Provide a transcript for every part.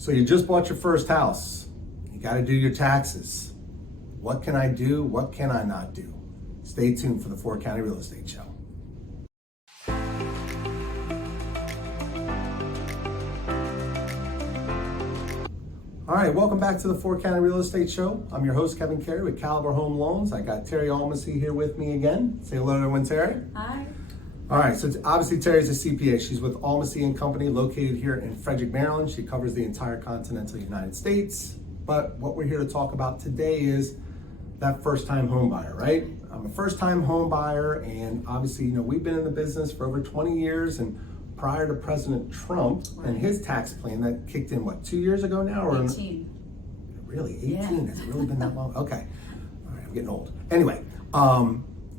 So you just bought your first house. You got to do your taxes. What can I do? What can I not do? Stay tuned for the 4 County Real Estate Show. All right, welcome back to the 4 County Real Estate Show. I'm your host, Kevin Carey with Caliber Home Loans. I got Terri Almacy here with me again. Say hello to everyone, Terri. Hi. All right, so obviously Terri's a CPA. She's with Almacy Company located here in Frederick, Maryland. She covers the entire continental United States. But what we're here to talk about today is that first-time home buyer, right? I'm a first-time home buyer, and obviously, we've been in the business for over 20 years, and prior to President Trump and his tax plan that kicked in, 2 years ago now? Or 18. Really? 18? Yeah. Has it really been that long? Okay. All right, I'm getting old. Anyway,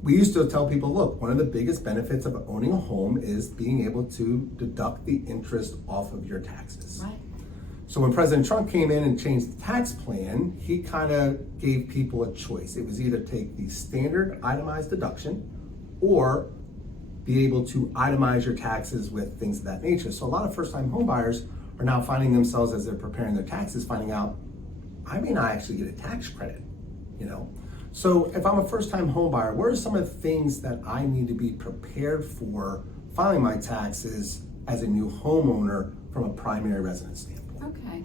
we used to tell people, look, one of the biggest benefits of owning a home is being able to deduct the interest off of your taxes. Right. So when President Trump came in and changed the tax plan, he kind of gave people a choice. It was either take the standard itemized deduction or be able to itemize your taxes with things of that nature. So a lot of first-time home buyers are now finding themselves, as they're preparing their taxes, finding out, I may not actually get a tax credit, So if I'm a first-time home buyer, what are some of the things that I need to be prepared for filing my taxes as a new homeowner from a primary residence standpoint? Okay.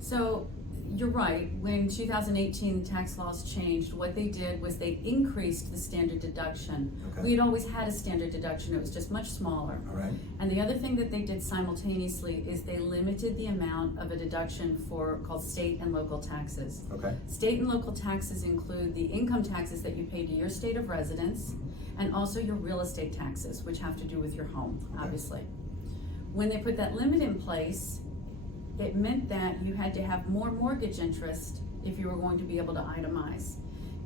So you're right. When 2018 the tax laws changed, what they did was they increased the standard deduction. Okay. We'd always had a standard deduction. It was just much smaller. All right. And the other thing that they did simultaneously is they limited the amount of a deduction for called state and local taxes. Okay. State and local taxes include the income taxes that you pay to your state of residence and also your real estate taxes, which have to do with your home, obviously. When they put that limit in place, it meant that you had to have more mortgage interest if you were going to be able to itemize.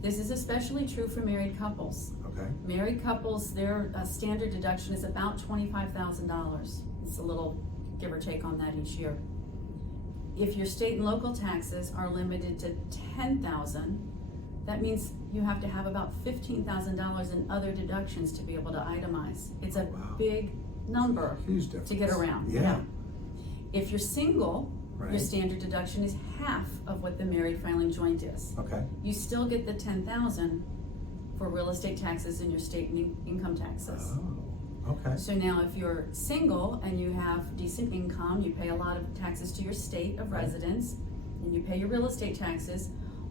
This is especially true for married couples. Okay. Married couples, their standard deduction is about $25,000. It's a little give or take on that each year. If your state and local taxes are limited to $10,000, that means you have to have about $15,000 in other deductions to be able to itemize. It's a big number Huge difference. to get around. Yeah. If you're single, your Right. standard deduction is half of what the married filing joint is. Okay. You still get the $10,000 for real estate taxes and your state income taxes. Oh, okay. So now if you're single and you have decent income, you pay a lot of taxes to your state of Right. residence, and you pay your real estate taxes,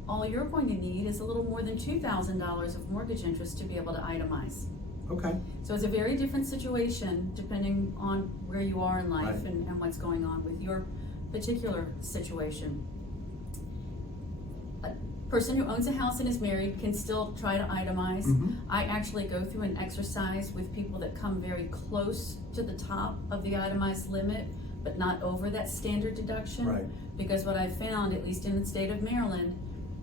all you're going to need is a little more than $2,000 of mortgage interest to be able to itemize. Okay. So it's a very different situation depending on where you are in life Right. and what's going on with your particular situation. A person who owns a house and is married can still try to itemize. Mhm. I actually go through an exercise with people that come very close to the top of the itemized limit, but not over that standard deduction. Right. Because what I found, at least in the state of Maryland,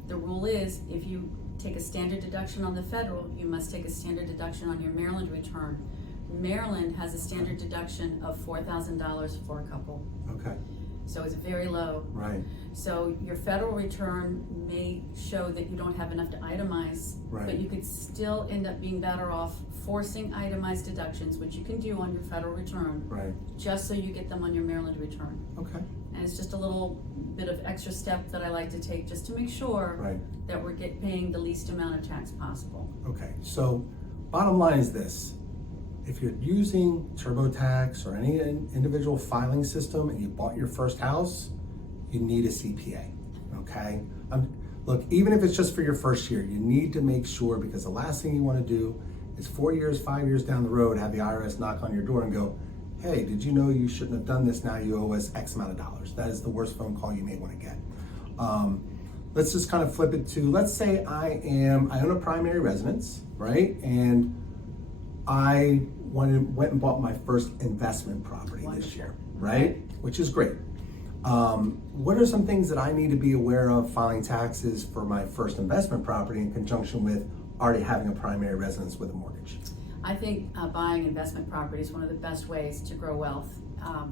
the rule is if you take a standard deduction on the federal, you must take a standard deduction on your Maryland return. Maryland has a standard deduction of $4,000 for a couple. Okay. So it's very low. Right. So your federal return may show that you don't have enough to itemize, Right. but you could still end up being better off forcing itemized deductions, which you can do on your federal return, Right. just so you get them on your Maryland return. Okay. And it's just a little bit of extra step that I like to take just to make sure Right. that we're paying the least amount of tax possible. Okay. So, bottom line is this: if you're using TurboTax or any individual filing system and you bought your first house, you need a CPA. Okay. Look, even if it's just for your first year, you need to make sure, because the last thing you want to do is 4 years, 5 years down the road, have the IRS knock on your door and go, hey, did you know you shouldn't have done this? Now you owe us X amount of dollars. That is the worst phone call you may want to get. Let's just kind of flip it to, let's say I own a primary residence, right? And I went and bought my first investment property this year, right? Which is great. What are some things that I need to be aware of filing taxes for my first investment property in conjunction with already having a primary residence with a mortgage? I think buying investment property is one of the best ways to grow wealth,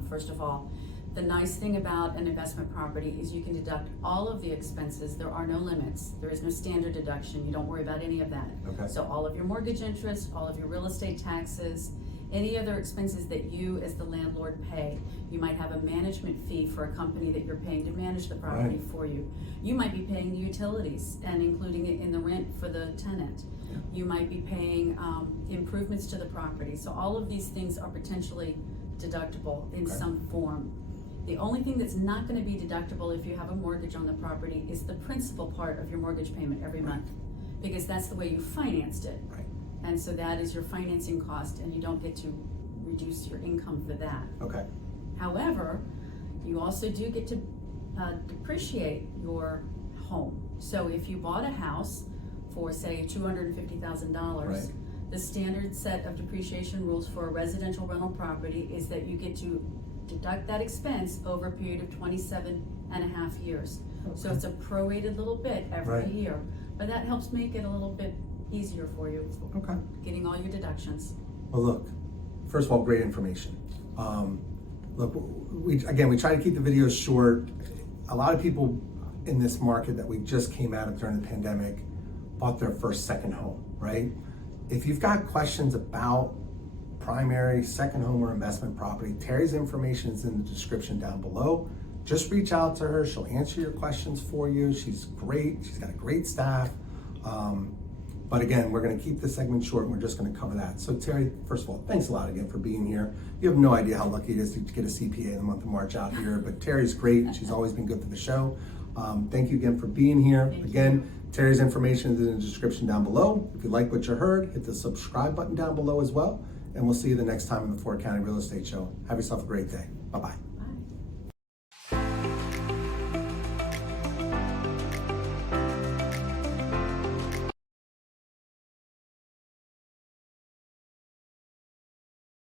first of all. The nice thing about an investment property is you can deduct all of the expenses. There are no limits. There is no standard deduction. You don't worry about any of that. Okay. So all of your mortgage interest, all of your real estate taxes, Any other expenses that you as the landlord pay. You might have a management fee for a company that you're paying to manage the property Right. for you. You might be paying the utilities and including it in the rent for the tenant. Yeah. You might be paying improvements to the property. So all of these things are potentially deductible in Okay. some form. The only thing that's not going to be deductible if you have a mortgage on the property is the principal part of your mortgage payment every Right. month, because that's the way you financed it. Right. And so that is your financing cost, and you don't get to reduce your income for that. Okay. However, you also do get to depreciate your home. So if you bought a house for, say, $250,000, Right. the standard set of depreciation rules for a residential rental property is that you get to deduct that expense over a period of 27 and a half years. So Okay. it's a prorated little bit every Right. year, but that helps make it a little bit easier for you, Okay. getting all your deductions. Well, look, first of all, great information. Look, we try to keep the videos short. A lot of people in this market that we just came out of during the pandemic bought their first second home, right? If you've got questions about primary, second home, or investment property, Terry's information is in the description down below. Just reach out to her. She'll answer your questions for you. She's great. She's got a great staff. But again, we're going to keep this segment short and we're just going to cover that. So Terry, first of all, thanks a lot again for being here. You have no idea how lucky it is to get a CPA in the month of March out here, but Terry's great. She's always been good for the show. Thank you again for being here. Thank Again, you. Terry's information is in the description down below. If you like what you heard, hit the subscribe button down below as well. And we'll see you the next time on the Ford County Real Estate Show. Have yourself a great day. Bye-bye.